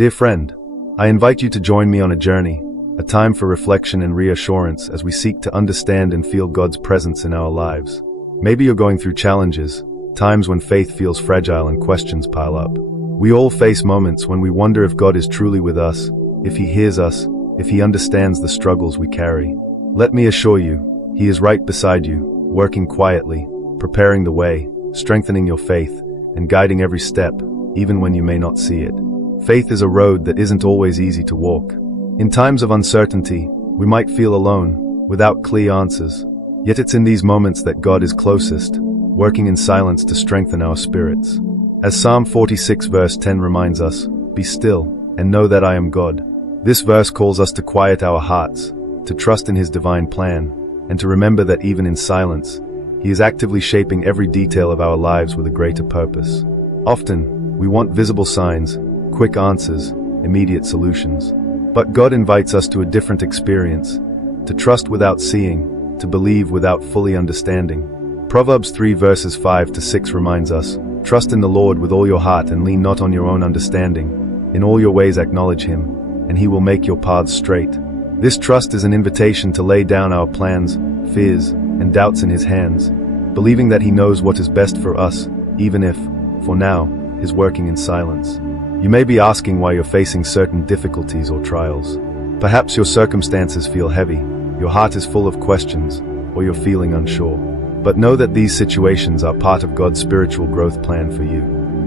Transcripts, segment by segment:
Dear friend, I invite you to join me on a journey, a time for reflection and reassurance as we seek to understand and feel God's presence in our lives. Maybe you're going through challenges, times when faith feels fragile and questions pile up. We all face moments when we wonder if God is truly with us, if He hears us, if He understands the struggles we carry. Let me assure you, He is right beside you, working quietly, preparing the way, strengthening your faith, and guiding every step, even when you may not see it. Faith is a road that isn't always easy to walk. In times of uncertainty, we might feel alone, without clear answers. Yet it's in these moments that God is closest, working in silence to strengthen our spirits. As Psalm 46 verse 10 reminds us, "Be still, and know that I am God." This verse calls us to quiet our hearts, to trust in His divine plan, and to remember that even in silence, He is actively shaping every detail of our lives with a greater purpose. Often, we want visible signs, quick answers, immediate solutions. But God invites us to a different experience, to trust without seeing, to believe without fully understanding. Proverbs 3 verses 5 to 6 reminds us, "Trust in the Lord with all your heart and lean not on your own understanding. In all your ways acknowledge Him, and He will make your paths straight." This trust is an invitation to lay down our plans, fears, and doubts in His hands, believing that He knows what is best for us, even if, for now, He's working in silence. You may be asking why you're facing certain difficulties or trials. Perhaps your circumstances feel heavy, your heart is full of questions, or you're feeling unsure. But know that these situations are part of God's spiritual growth plan for you.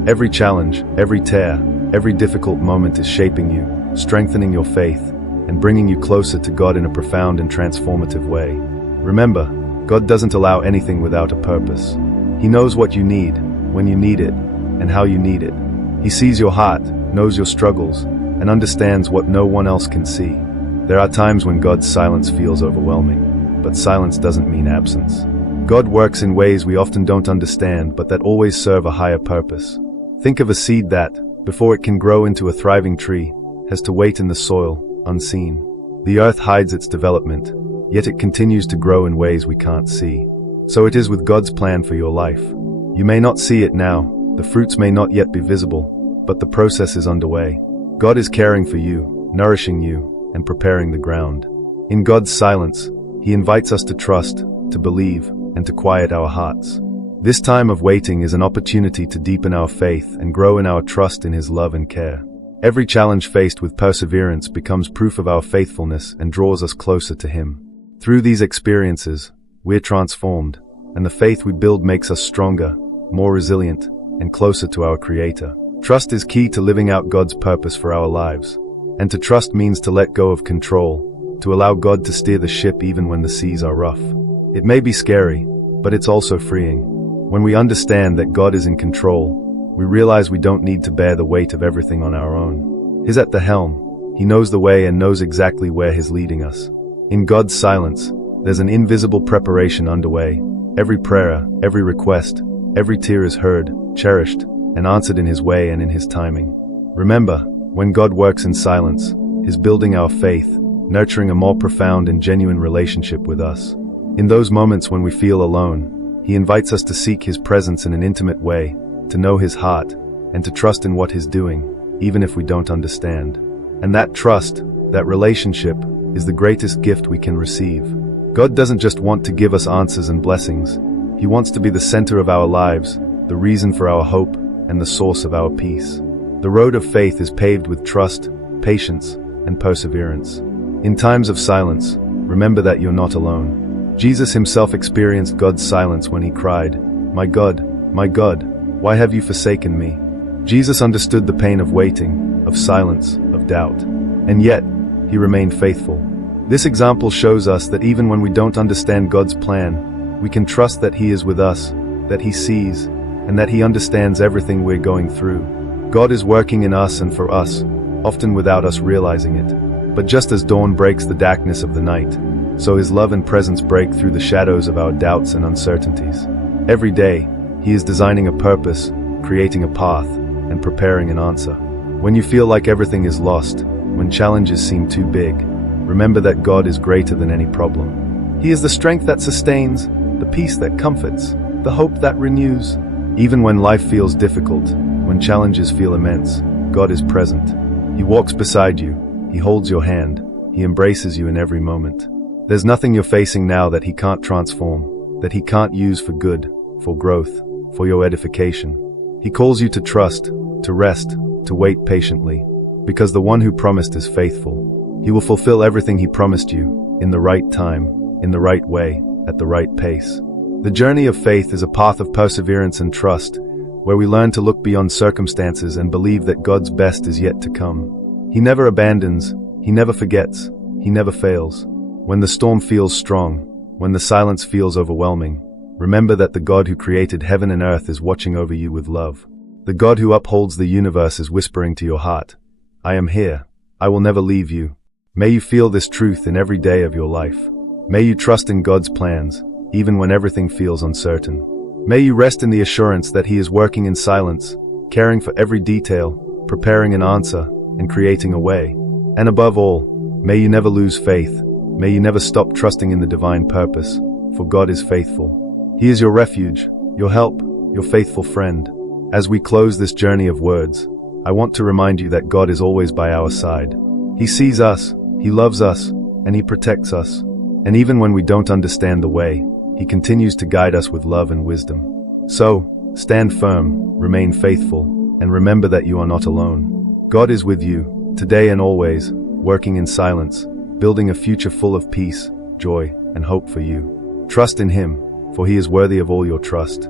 Every challenge, every tear, every difficult moment is shaping you, strengthening your faith, and bringing you closer to God in a profound and transformative way. Remember, God doesn't allow anything without a purpose. He knows what you need, when you need it, and how you need it. He sees your heart, knows your struggles, and understands what no one else can see. There are times when God's silence feels overwhelming, but silence doesn't mean absence. God works in ways we often don't understand, but that always serve a higher purpose. Think of a seed that, before it can grow into a thriving tree, has to wait in the soil, unseen. The earth hides its development, yet it continues to grow in ways we can't see. So it is with God's plan for your life. You may not see it now, the fruits may not yet be visible, but the process is underway. God is caring for you, nourishing you, and preparing the ground. In God's silence, He invites us to trust, to believe, and to quiet our hearts. This time of waiting is an opportunity to deepen our faith and grow in our trust in His love and care. Every challenge faced with perseverance becomes proof of our faithfulness and draws us closer to Him. Through these experiences, we're transformed, and the faith we build makes us stronger, more resilient, and closer to our Creator. Trust is key to living out God's purpose for our lives. And to trust means to let go of control, to allow God to steer the ship even when the seas are rough. It may be scary, but it's also freeing. When we understand that God is in control, we realize we don't need to bear the weight of everything on our own. He's at the helm. He knows the way and knows exactly where He's leading us. In God's silence, there's an invisible preparation underway. Every prayer, every request, every tear is heard, cherished, and answered in His way and in His timing. Remember, when God works in silence, He's building our faith, nurturing a more profound and genuine relationship with us. In those moments when we feel alone, He invites us to seek His presence in an intimate way, to know His heart, and to trust in what He's doing, even if we don't understand. And that trust, that relationship, is the greatest gift we can receive. God doesn't just want to give us answers and blessings. He wants to be the center of our lives, the reason for our hope, and the source of our peace. The road of faith is paved with trust, patience, and perseverance. In times of silence, remember that you're not alone. Jesus Himself experienced God's silence when He cried, my God, why have you forsaken me?" Jesus understood the pain of waiting, of silence, of doubt. And yet, He remained faithful. This example shows us that even when we don't understand God's plan, we can trust that He is with us, that He sees, and that He understands everything we're going through. God is working in us and for us, often without us realizing it. But just as dawn breaks the darkness of the night, so His love and presence break through the shadows of our doubts and uncertainties. Every day, He is designing a purpose, creating a path, and preparing an answer. When you feel like everything is lost, when challenges seem too big, remember that God is greater than any problem. He is the strength that sustains, the peace that comforts, the hope that renews. Even when life feels difficult, when challenges feel immense, God is present. He walks beside you, he holds your hand, he embraces you in every moment. There's nothing you're facing now that he can't transform, that he can't use for good, for growth, for your edification. He calls you to trust, to rest, to wait patiently, because the one who promised is faithful. He will fulfill everything he promised you, in the right time, in the right way, at the right pace. The journey of faith is a path of perseverance and trust, where we learn to look beyond circumstances and believe that God's best is yet to come. He never abandons, he never forgets, he never fails. When the storm feels strong, when the silence feels overwhelming, remember that the God who created heaven and earth is watching over you with love. The God who upholds the universe is whispering to your heart, I am here, I will never leave you. May you feel this truth in every day of your life. May you trust in God's plans, even when everything feels uncertain. May you rest in the assurance that He is working in silence, caring for every detail, preparing an answer, and creating a way. And above all, may you never lose faith. May you never stop trusting in the divine purpose, for God is faithful. He is your refuge, your help, your faithful friend. As we close this journey of words, I want to remind you that God is always by our side. He sees us, He loves us, and He protects us. And even when we don't understand the way, He continues to guide us with love and wisdom. So, stand firm, remain faithful, and remember that you are not alone. God is with you, today and always, working in silence, building a future full of peace, joy, and hope for you. Trust in Him, for He is worthy of all your trust.